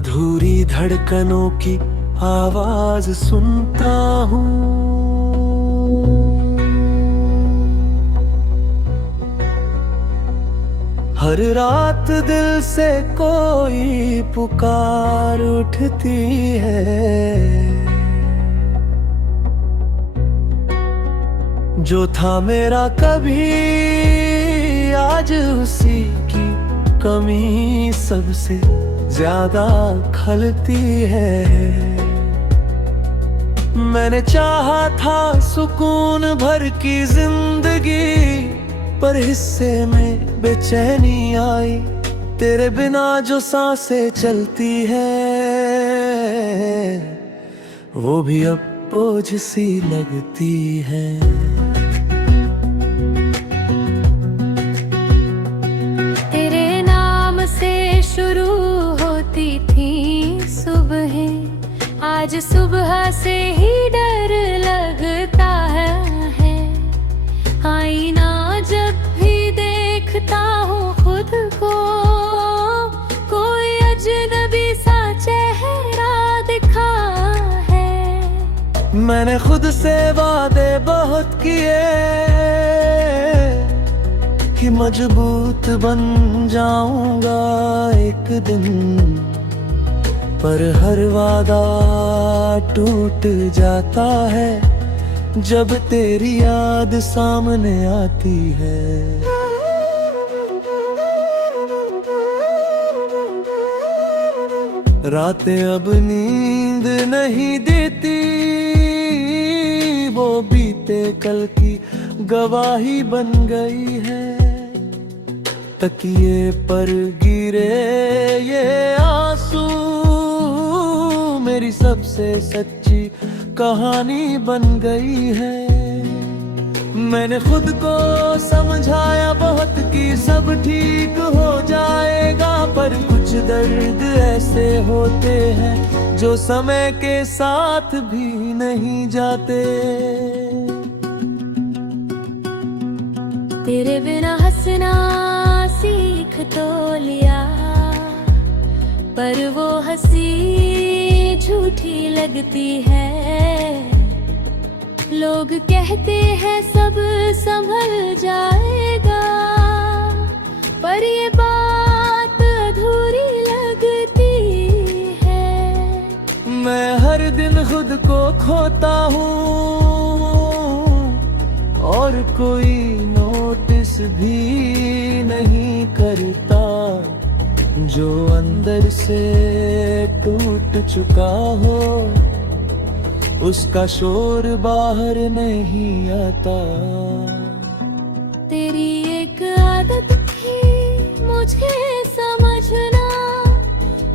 अधूरी धड़कनों की आवाज सुनता हूँ। हर रात दिल से कोई पुकार उठती है, जो था मेरा कभी आज उसी की कमी सबसे ज्यादा खलती है। मैंने चाहा था सुकून भर की जिंदगी, पर हिस्से में बेचैनी आई। तेरे बिना जो सांसें चलती है वो भी अब बोझ सी लगती है। तेरे नाम से शुरू होती थी सुबहें, आज सुबह से ही डर लगता है। आईना जब भी देखता हूँ खुद को, कोई अजनबी सा चेहरा दिखा है। मैंने खुद से वादे बहुत किए कि मजबूत बन जाऊंगा एक दिन, पर हर वादा टूट जाता है जब तेरी याद सामने आती है। रातें अब नींद नहीं देती, वो बीते कल की गवाही बन गई है। तकिए पर गिरे ये आंसू मेरी सबसे सच्ची कहानी बन गई है। मैंने खुद को समझाया बहुत कि सब ठीक हो जाएगा, पर कुछ दर्द ऐसे होते हैं जो समय के साथ भी नहीं जाते। तेरे बिना हंसना सीख तो लिया, पर वो हंसी झूठी लगती है। लोग कहते हैं सब संभल जाएगा, पर ये बात अधूरी लगती है। मैं हर दिन खुद को खोता हूँ और कोई नोटिस भी नहीं करता। जो अंदर से टूट चुका हो उसका शोर बाहर नहीं आता। तेरी एक आदत थी मुझे समझना,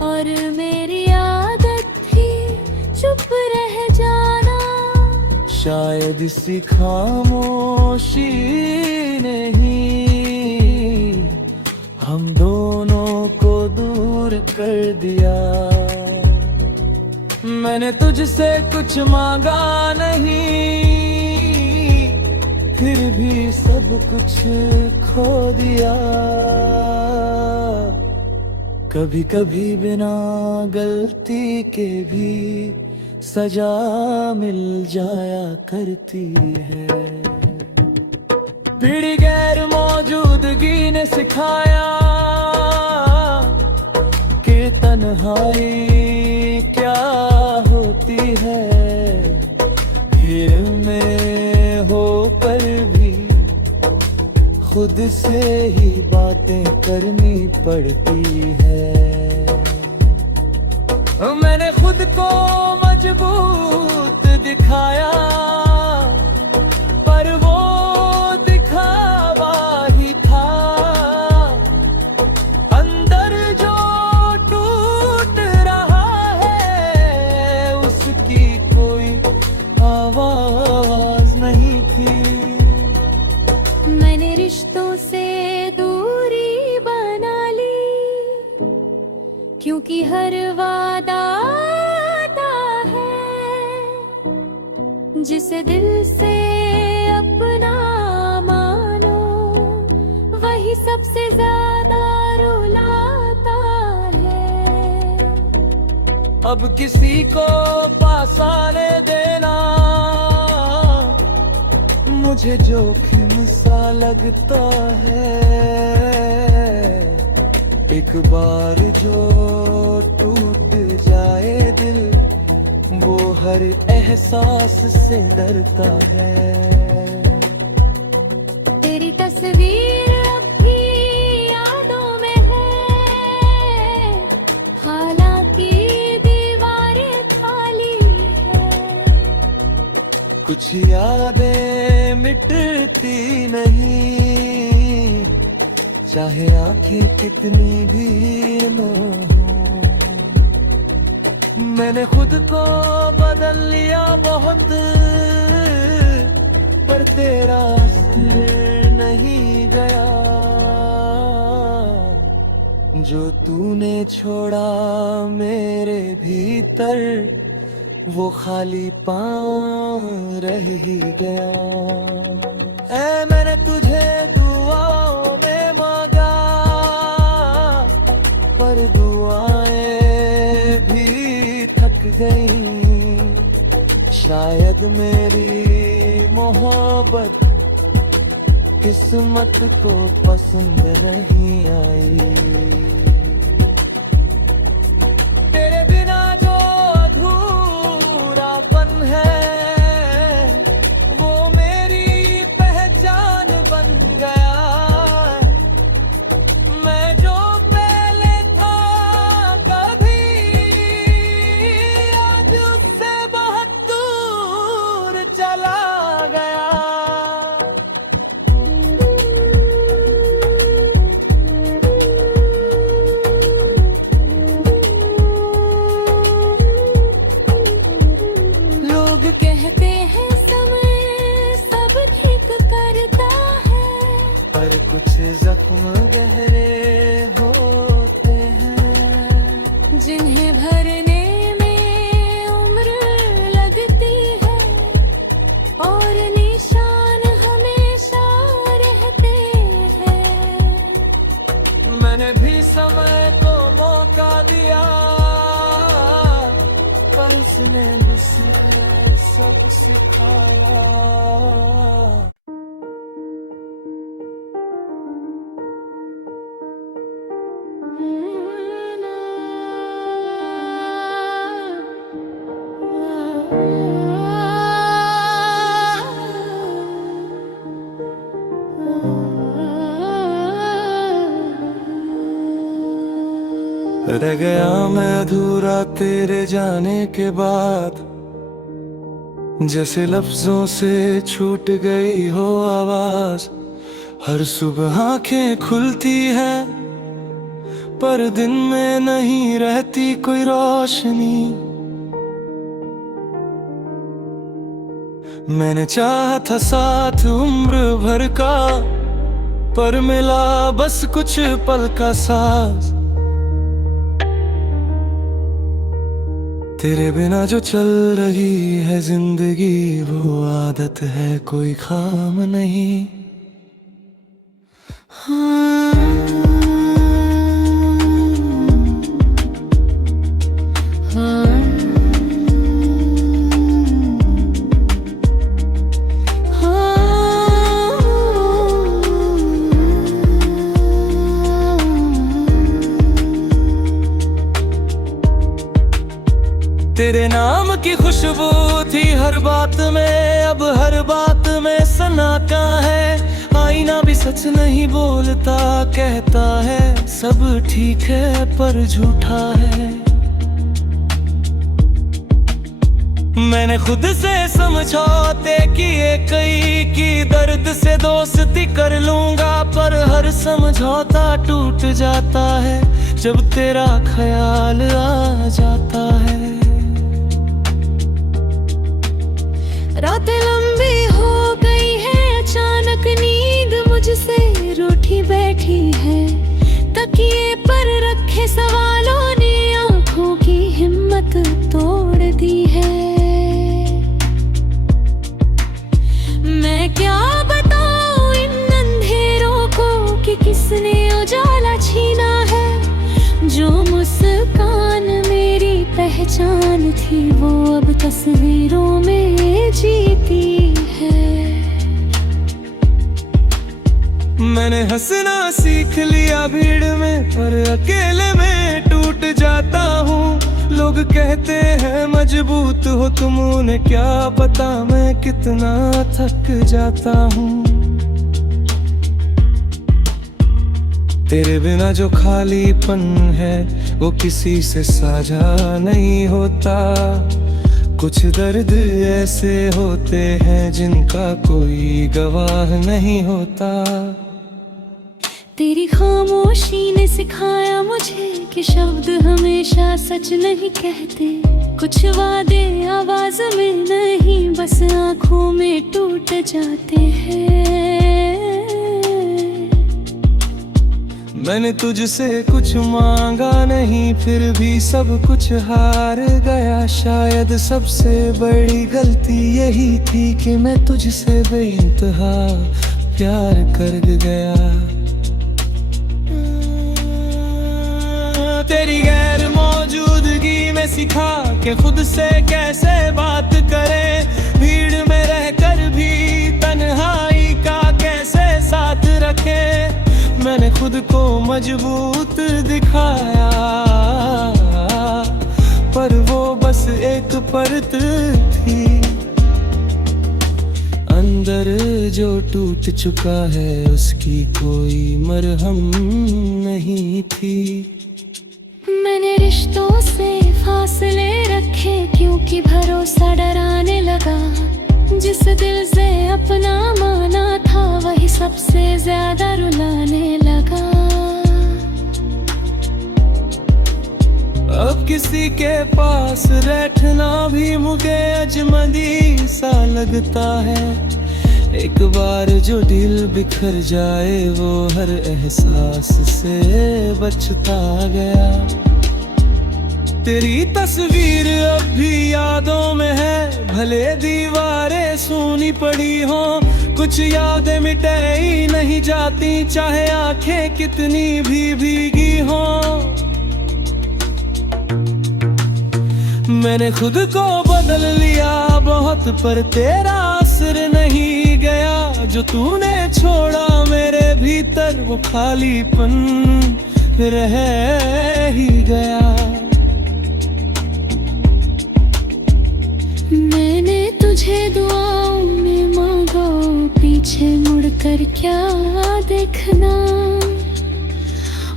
और मेरी आदत थी चुप रह जाना। शायद इसी खामोशी ने ही हम दोनों को दूर कर दिया। मैंने तुझसे कुछ मांगा नहीं, फिर भी सब कुछ खो दिया। कभी कभी बिना गलती के भी सजा मिल जाया करती है। भीड़ी गैर मौजूदगी ने सिखाया कि तन्हाई क्या होती है। भीड़ में हो पर भी खुद से ही बातें करनी पड़ती है। मैंने खुद को मजबूत दिखाया, पर वो दिखावा ही था। अंदर जो टूट रहा है उसकी कोई आवाज नहीं थी। मैंने रिश्तों से दूरी बना ली, क्योंकि हर वादा आता है जिसे दिल से अपना मानो, वही सबसे ज्यादा रुलाता है। अब किसी को पास आने देना, मुझे जोखिम सा लगता है। एक बार जो टूट जाए दिल, वो हर एहसास से डरता है। तेरी तस्वीर अब भी यादों में है, हालांकि दीवारें खाली है। कुछ यादें मिटती नहीं, चाहे आंखें कितनी भी न हो। मैंने खुद को बदल लिया बहुत, पर तेरा असर नहीं गया। जो तूने छोड़ा मेरे भीतर, वो खाली पाँव रह ही गया। ऐ मैंने तुझे दुआओं में मांगा, पर दुआएं भी थक गई। शायद मेरी मोहब्बत किस्मत को पसंद नहीं आई। तेरे बिना जो अधूरापन है, वो मेरी पहचान बन गया। मैं जो पहले था कभी, आज उससे बहुत दूर चला गया। लोग कहते हैं समय सब ठीक करता है, पर कुछ जख्म गहरे होते हैं, जिन्हें भरने में उम्र लगती है, और निशान हमेशा रहते हैं। मैंने भी समय को मौका दिया, पर उसने मुझसे सब सिखाया। रह गया मैं अधूरा तेरे जाने के बाद, जैसे लफ्जों से छूट गई हो आवाज। हर सुबह आंखें खुलती है, पर दिन में नहीं रहती कोई रोशनी। मैंने चाहा था साथ उम्र भर का, पर मिला बस कुछ पल का साथ। तेरे बिना जो चल रही है जिंदगी, वो आदत है कोई काम नहीं। तेरे नाम की खुशबू थी हर बात में, अब हर बात में सन्नाटा है। आईना भी सच नहीं बोलता, कहता है सब ठीक है पर झूठा है। मैंने खुद से समझौते किए कई कि दर्द से दोस्ती कर लूंगा, पर हर समझौता टूट जाता है जब तेरा ख्याल आ जाता है। रातें लंबी हो गई है, अचानक नींद मुझसे रूठी बैठी है। तकिए पर रखे सवालों ने आंखों की हिम्मत तोड़ दी है। मैं क्या बताऊं इन अंधेरों को कि किसने उजाला छीना है। जो मुस्कान मेरी पहचान पहचान थी वो अब तस्वीरों में जीती है। मैंने हंसना सीख लिया भीड़ में, पर अकेले में टूट जाता हूँ। लोग कहते हैं मजबूत हो तुम, उन्हें क्या पता मैं कितना थक जाता हूँ। तेरे बिना जो खालीपन है वो किसी से साझा नहीं होता। कुछ दर्द ऐसे होते हैं जिनका कोई गवाह नहीं होता। तेरी खामोशी ने सिखाया मुझे कि शब्द हमेशा सच नहीं कहते। कुछ वादे आवाज में नहीं, बस आंखों में टूट जाते हैं। मैंने तुझसे कुछ मांगा नहीं, फिर भी सब कुछ हार गया। शायद सबसे बड़ी गलती यही थी कि मैं तुझसे बेइंतहा प्यार कर गया। तेरी गैर मौजूदगी में सीखा कि खुद से कैसे बात करें। भीड़ में रहकर भी तन्हाई का कैसे साथ रखें। मैंने खुद को मजबूत दिखाया, पर वो बस एक परत थी। अंदर जो टूट चुका है उसकी कोई मरहम नहीं थी। मैंने रिश्तों से फासले रखे क्योंकि भरोसा डराने लगा। जिस दिल से अपना माना था वही सबसे ज्यादा रुलाने लगा। अब किसी के पास बैठना भी मुझे अजनबी सा लगता है। एक बार जो दिल बिखर जाए वो हर एहसास से बचता गया। तेरी तस्वीर अब भी यादों में है, भले दीवारें सूनी पड़ी हो। कुछ यादें मिटे ही नहीं जाती, चाहे आंखें कितनी भी भीगी हो। मैंने खुद को बदल लिया बहुत, पर तेरा असर नहीं गया। जो तूने छोड़ा मेरे भीतर वो खालीपन रह ही गया। मैंने तुझे दुआओं में मांगा, पीछे मुड़कर क्या देखना।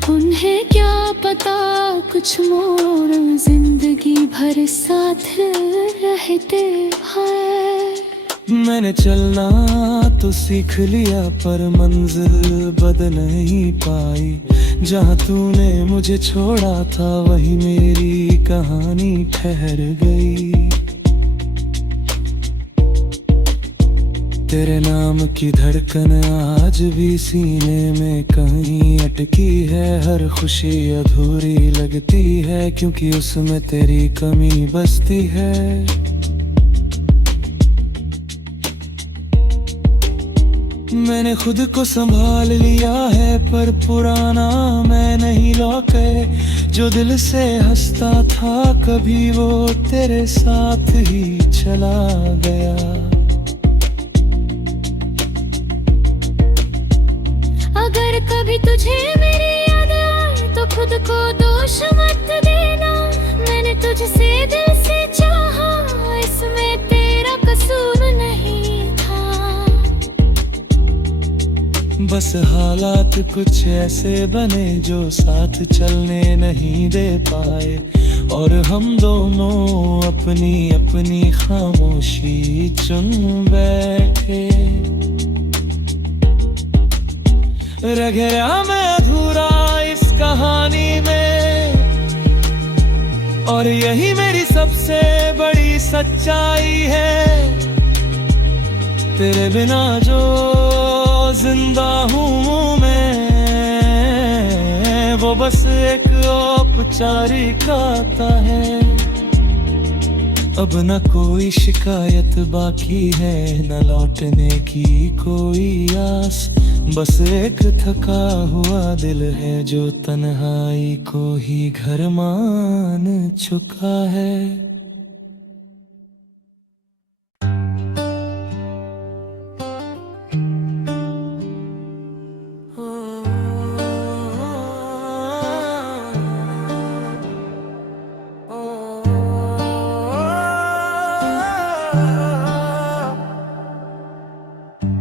उन्हें क्या पता कुछ मोड़ जिंदगी भर साथ रहते हैं। मैंने चलना तो सीख लिया पर मंजिल बदल नहीं पाई। जहाँ तूने मुझे छोड़ा था वही मेरी कहानी ठहर गई। तेरे नाम की धड़कन आज भी सीने में कहीं अटकी है। हर खुशी अधूरी लगती है क्योंकि उसमें तेरी कमी बसती है। मैंने खुद को संभाल लिया है पर पुराना मैं नहीं लौटे। जो दिल से हंसता था कभी वो तेरे साथ ही चला गया। अगर कभी तुझे मेरी याद आए तो खुद को दोष मत देना। मैंने तुझसे दिल से चाहा, इसमें तेरा कसूर नहीं था। बस हालात कुछ ऐसे बने जो साथ चलने नहीं दे पाए। और हम दोनों अपनी अपनी खामोशी चुन बैठे। रह गया मैं अधूरा इस कहानी में, और यही मेरी सबसे बड़ी सच्चाई है। तेरे बिना जो जिंदा हूँ मैं, वो बस एक औपचारिकता है। अब न कोई शिकायत बाकी है, न लौटने की कोई आस। बस एक थका हुआ दिल है जो तन्हाई को ही घर मान चुका है।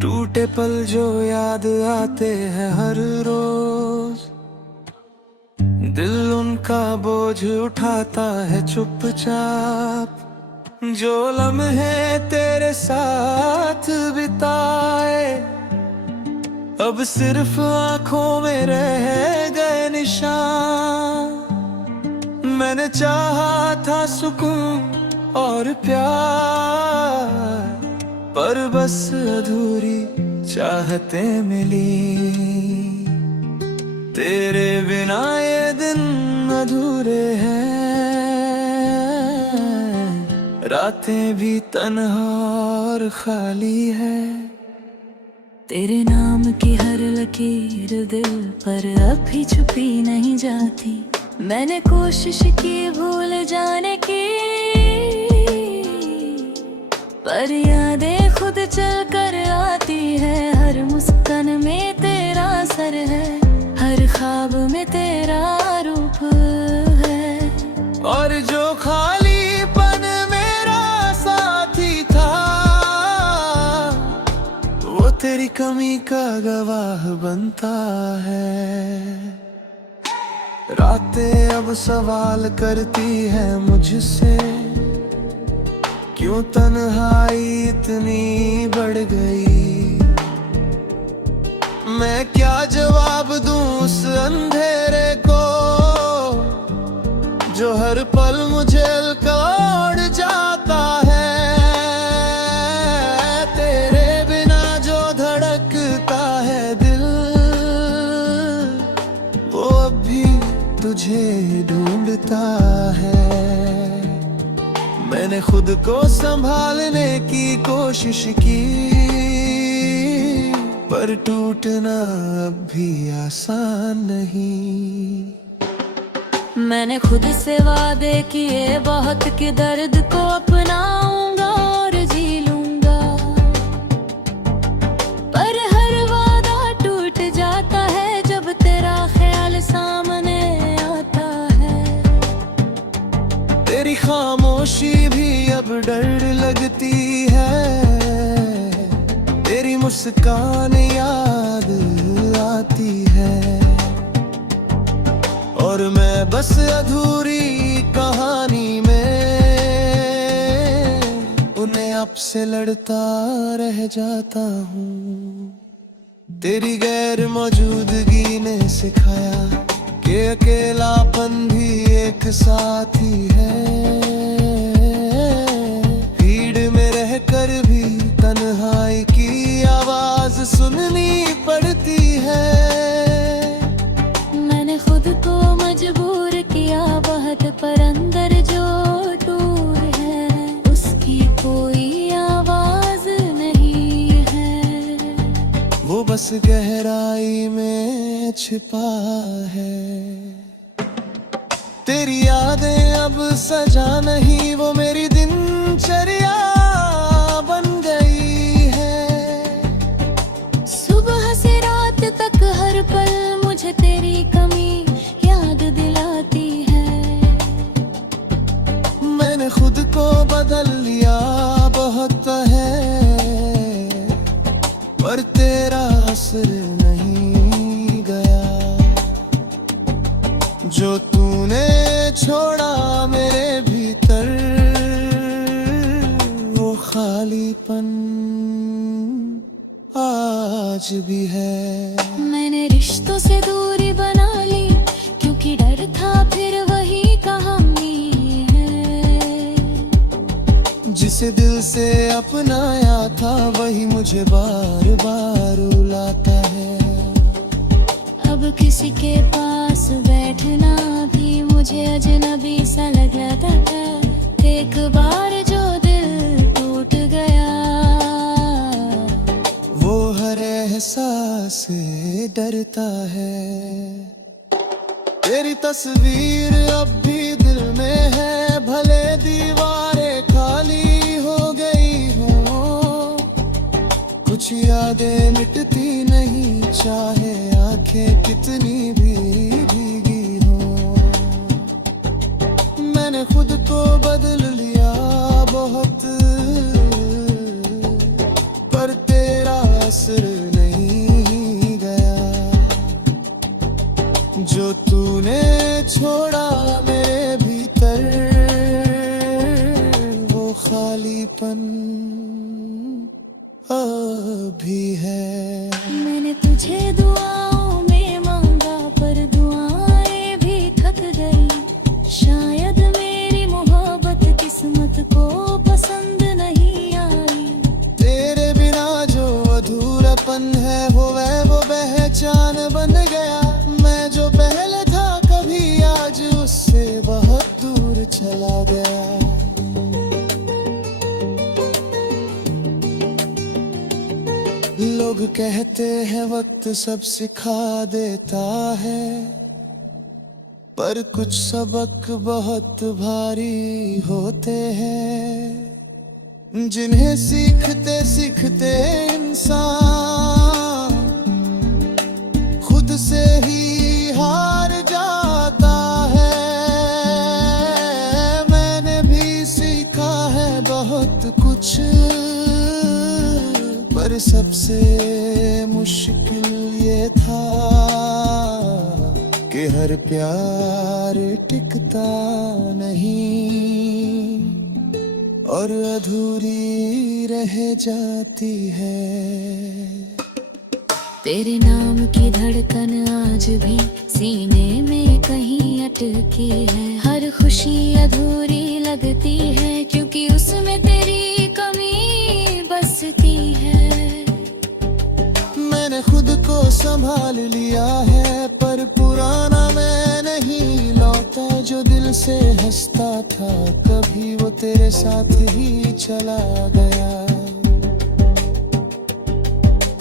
टूटे पल जो याद आते हैं हर रोज, दिल उनका बोझ उठाता है चुपचाप। जो लम्हे तेरे साथ बिताए अब सिर्फ आंखों में रह गए निशान। मैंने चाहा था सुकून और प्यार, पर बस अधूरी चाहते मिली। तेरे बिना ये दिन अधूरे हैं, रातें भी तन्हा और खाली है। तेरे नाम की हर लकीर दिल पर अब भी छुपी नहीं जाती। मैंने कोशिश की भूल जाने की, पर यादें खुद चल कर आती है। हर मुस्कान में तेरा असर है, हर ख्वाब में तेरा रूप है। और जो खालीपन मेरा साथी था, वो तेरी कमी का गवाह बनता है। रातें अब सवाल करती है मुझसे, क्यों तन्हाई इतनी बढ़ गई। मैं क्या जवाब दूं उस अंधेरे को, जो हर पल मुझे लौट जाता है। तेरे बिना जो धड़कता है दिल, वो अब भी तुझे ढूंढता है। मैंने खुद को संभालने की कोशिश की, पर टूटना अब भी आसान नहीं। मैंने खुद से वादे किए बहुत कि दर्द को अपनाऊंगा और जी लूंगा, पर हर वादा टूट जाता है जब तेरा ख्याल सामने आता है। तेरी खामोशी भी अब डर लगती है, तेरी मुस्कान याद आती है। और मैं बस अधूरी कहानी में उन्हें आपसे लड़ता रह जाता हूँ। तेरी गैर मौजूदगी ने सिखाया कि अकेलापन भी एक साथी है। भीड़ में रहकर भी तन्हाई की आवाज सुननी पड़ती है। मैंने खुद को मजबूर किया बहुत, पर अंदर जो दूर है उसकी कोई आवाज नहीं है। वो बस गहराई में छिपा है। तेरी यादें अब सजा नहीं, वो मेरी दिनचर्या बन गई है। सुबह से रात तक हर पल मुझे तेरी कमी याद दिलाती है। मैंने खुद को बदल लिया बहुत है, पर तेरा असर नहीं गया। जो तूने छोड़ा मेरे भीतर, वो खालीपन आज भी है। मैंने रिश्तों से दूरी बना ली, क्योंकि डर था फिर वही कहानी है। जिसे दिल से अपनाया था वही मुझे बार बार रुलाता है। अब किसी के पास बैठना भी मुझे अजनबी सा लग रहा था। एक बार जो एहसास डरता है। तेरी तस्वीर अब भी दिल में है, भले दीवारें खाली हो गई हो, कुछ यादें मिटती नहीं, चाहे आंखें कितनी भी भीगी हो। मैंने खुद को बदल लिया बहुत, पर तेरा असर नहीं गया। जो तूने छोड़ा मेरे भीतर, वो खालीपन अभी है। मैंने तुझे दुआओं में मांगा, पर दुआएं भी थक गई। शायद मेरी मोहब्बत किस्मत को पसंद नहीं आई। तेरे बिना जो अधूरापन है, वो पहचान बन गया। मैं जो पहले था कभी, आज उससे बहुत दूर चला गया। लोग कहते हैं वक्त सब सिखा देता है, पर कुछ सबक बहुत भारी होते हैं, जिन्हें सीखते सीखते इंसान खुद से ही हार जाता है। मैंने भी सीखा है बहुत कुछ, पर सबसे मुश्किल ये था कि हर प्यार टिकता नहीं और अधूरी रह जाती है। तेरे नाम की धड़कन आज भी सीने में कहीं अटकी है। हर खुशी अधूरी लगती है, क्योंकि उसमें तेरी कमी बसती है। मैंने खुद को संभाल लिया है, पर पुराना मैं नहीं लौटा। जो दिल से हंसता था कभी, वो तेरे साथ ही चला गया।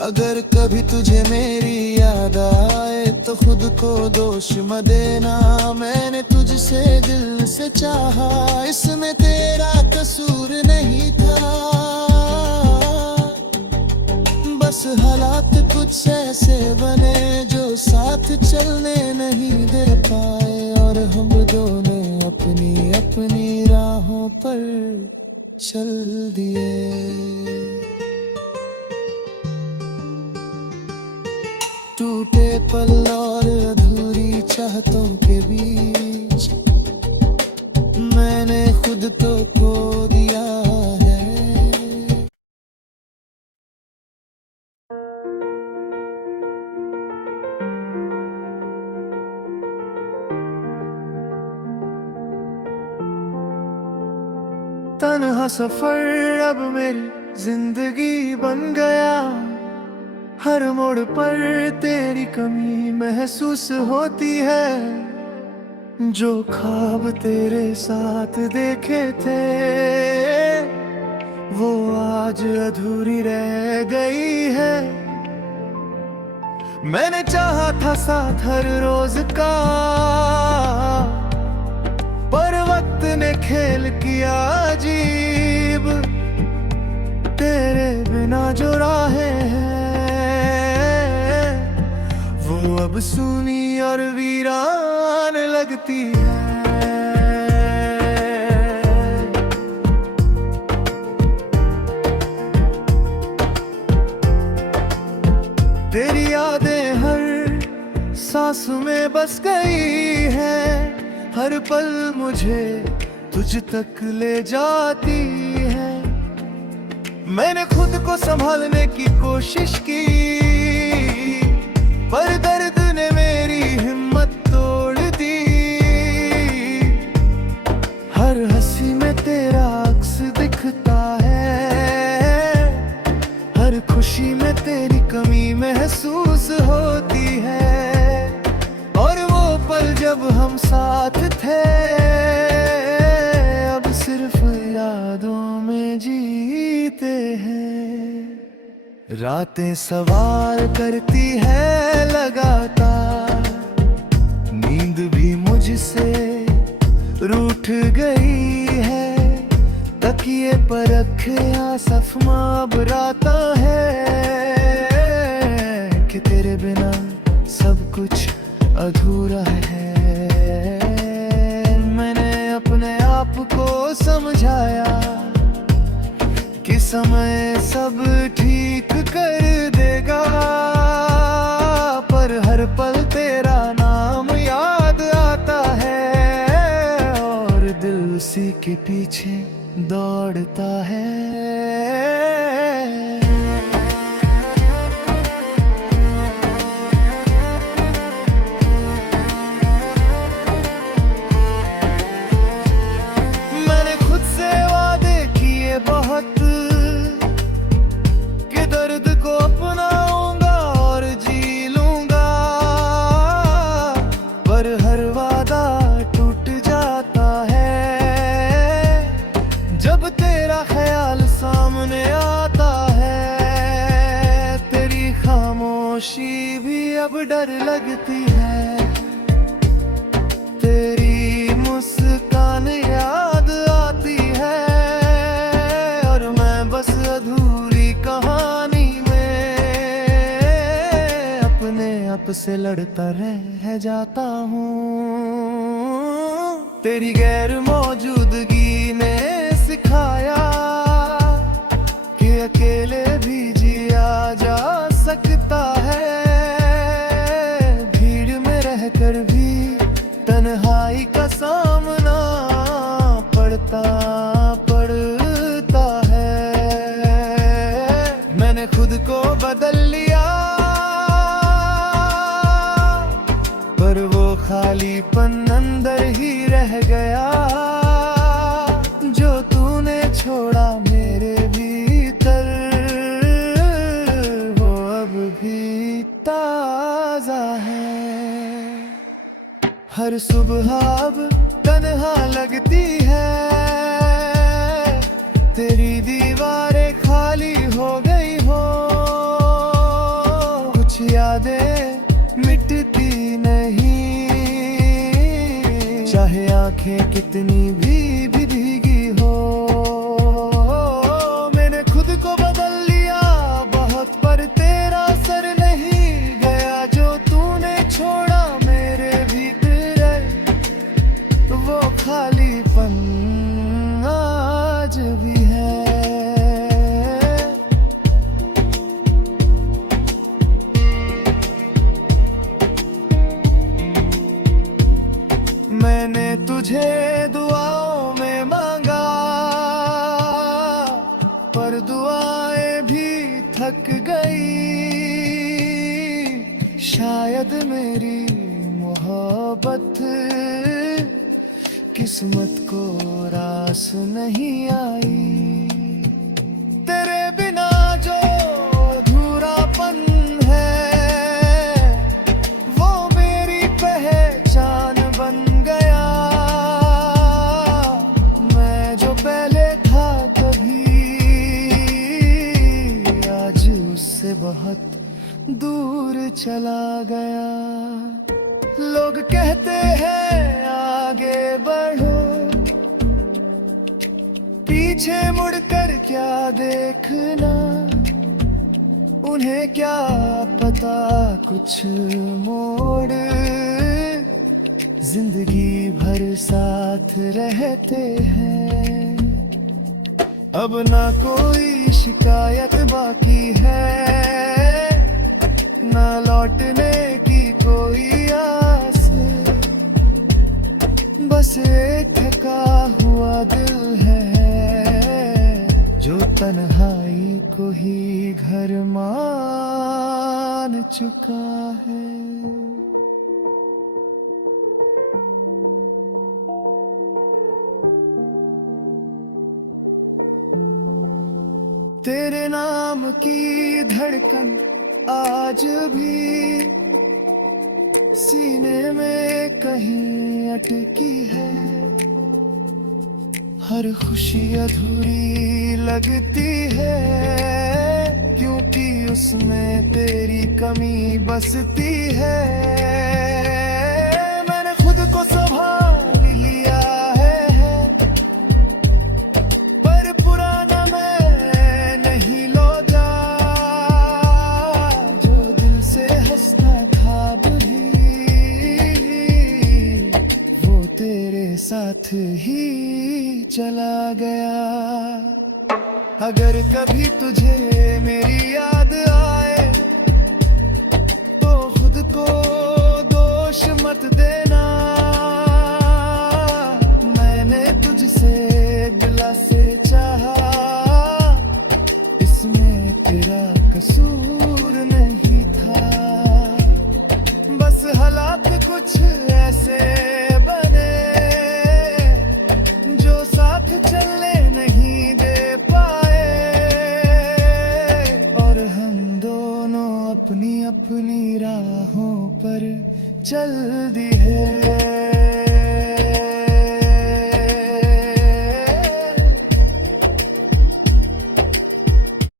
अगर कभी तुझे मेरी याद आए, तो खुद को दोष मत देना। मैंने तुझसे दिल से चाहा, इसमें तेरा कसूर नहीं था। बस हालात कुछ ऐसे बने, जो साथ चलने नहीं दे पाए, और हम दोनों अपनी अपनी राहों पर चल दिए। टूटे पल और अधूरी चाहतों के बीच मैंने खुद तो खो दिया है। तन्हा सफर अब मेरी जिंदगी बन गया। हर मोड़ पर तेरी कमी महसूस होती है। जो ख्वाब तेरे साथ देखे थे, वो आज अधूरी रह गई है। मैंने चाहा था साथ हर रोज का, पर वक्त ने खेल किया अजीब। तेरे बिना जो राहें हैं, वो अब सूनी और वीरान लगती है। तेरी यादें हर सांस में बस गई है। हर पल मुझे तुझ तक ले जाती है। मैंने खुद को संभालने की कोशिश की, पर दर्द ने मेरी हिम्मत तोड़ दी। हर हंसी में तेरा अक्स दिखता है, हर खुशी में तेरी कमी महसूस होती है। और वो पल जब हम साथ थे, अब सिर्फ यादों में जीते हैं। रातें सवार करती है लगातार, नींद भी मुझसे रूठ गई है। तकिए पर रखे सफमा बुराता है कि तेरे बिना सब कुछ अधूरा है। मैंने अपने आप को समझाया कि समय सब ठीक कर देगा, पर हर पल तेरा नाम याद आता है और दिल उसी के पीछे दौड़ता है। मैंने खुद से वादे किए बहुत कि दर्द को अपनाऊंगा और जी लूंगा, पर हर वादा टूट जाता है जब तेरा ख्याल सामने आता है। तेरी खामोशी भी अब डर लगती है, तेरी मुस्कान याद आती है और मैं बस अधूरी कहानी में अपने आप से लड़ता रह जाता हूँ। तेरी गैर मौजूदगी ने सिखाया कि अकेले भी जिया जा सकता है। भीड़ में रहकर भी तन्हाई का सामना पड़ता है। मैंने खुद को बदल लिया, पर वो खालीपन अंदर ही रह गया जो तूने छोड़ा मेरे भीतर, वो अब भी ताजा है। हर सुबह अब तन्हा लगती है, तेरी दीवारें खाली हो गई हो, कुछ यादें मिटती नहीं, चाहे आंखें कितनी भी भीगी हो। मैंने खुद को बदल लिया बहुत, पर तेरा असर नहीं गया जो तूने छोड़ा मेरे भीतर, वो खालीपन आज भी है। मैंने तुझे दुआओं में मांगा, पर दुआएं भी थक गई। शायद मेरी मोहब्बत किस्मत को रास नहीं आई। तेरे बिना जो अधूरापन है वो मेरी पहचान बन गया। मैं जो पहले था कभी, आज उससे बहुत दूर चला गया। लोग कहते हैं आगे बढ़ो, पीछे मुड़कर क्या देखना, उन्हें क्या पता कुछ मोड़ जिंदगी भर साथ रहते हैं। अब ना कोई शिकायत बाकी है, ना लौटने की कोई आस, बस एक थका हुआ दिल है जो तन्हाई को ही घर मान चुका है। तेरे नाम की धड़कन आज भी सीने में कहीं अटकी है। हर खुशी अधूरी लगती है क्योंकि उसमें तेरी कमी बसती है। मैंने खुद को संभाल लिया है, पर पुराना मैं नहीं लौटा। जो दिल से हंसता था भी वो तेरे साथ ही चला गया। अगर कभी तुझे मेरी याद आए तो खुद को दोष मत देना। मैंने तुझसे दिल से चाहा, इसमें तेरा कसूर नहीं था। बस हालात कुछ ऐसे बने जो साथ चलने नहीं दे पाए, और हम दोनों अपनी अपनी राहों पर चल दिए।